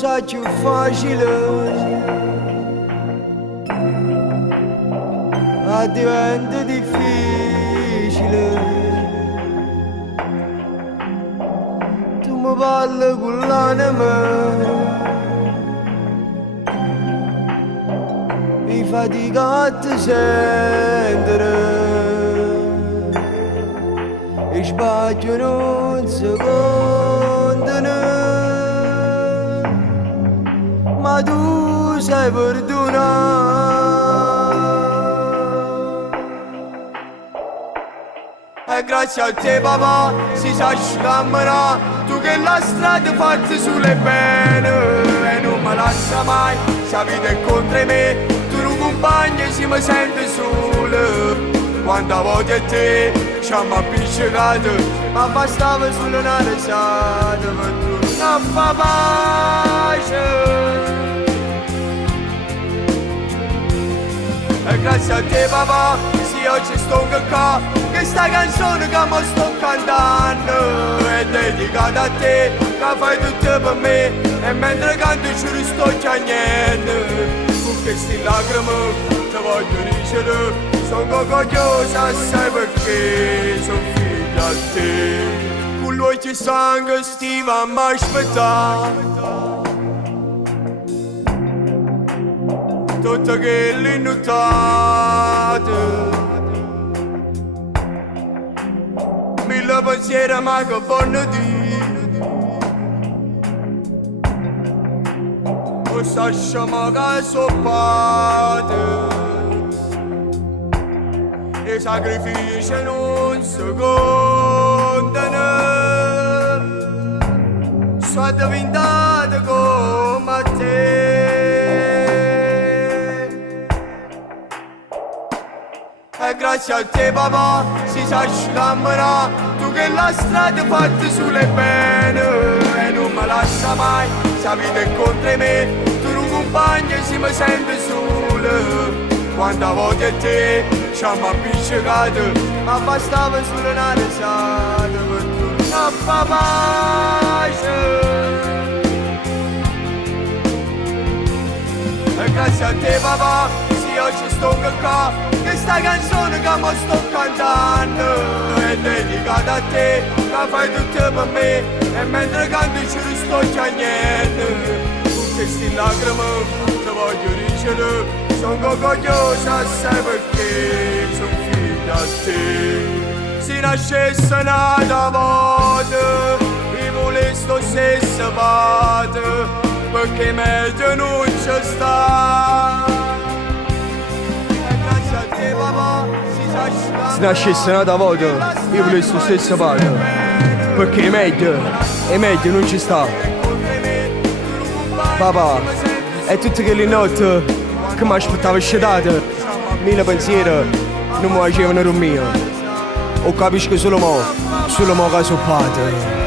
cosa più facile ma diventa difficile. Tu mi parli con l'anima, mi fatica a te sentire, e sbaglio non secondo, ma tu sai perdonare. E grazie a te papà si sa scammare, tu che la strada fatti sulle pene e non mi lascia mai, se la vita è contro me, tu non compagni si mi sente solo. Quando voglio a te ci hanno appiccicato, ma bastava solo una risata per tu non fa pace. E grazie a te papà, sì oggi sto qua, questa canzone che mi sto cantando è dedicata a te, che fai tutto per me, e mentre canto ci sto piangendo. Con queste lacrime ti voglio dicere, sono orgogliosa assai perché sono figlio a te. Con l'occhio sangue stiva a mi aspettare, tutte quelle nottate, mille pensieri ma che vanno dire, o sasciamo che soppate, e sacrifici non si contano, sono diventato come te. E grazie a te papà si sa scammare, tu che la strada fatti sulle pene e non mi lascia mai, se la vita è contro me, tu non compagni si mi sente solo. Quando voglio a te ci hanno appiccicato, ma bastava solo una risata per tu non fa pace. E grazie a te papà, sì oggi sto qua, questa canzone che mi sto cantando è dedicata a te, che fai tutto per me, e mentre canto ci sto piangendo. Con queste lacrime ti voglio dicere, sono orgogliosa assai perché sono figlio a te. Se nascesse un'altra volta, vivo le stesse parte, perché meglio non ci sta. E grazie a te papà si sa scammare, se nascesse un'altra volta, io volevo sto stesso padre, perché è meglio non ci sta. Papà, è tutte quelle notti che mi aspettavo scetate, mille pensieri non mi facevano dormire, o capisco solo mo che sono padre.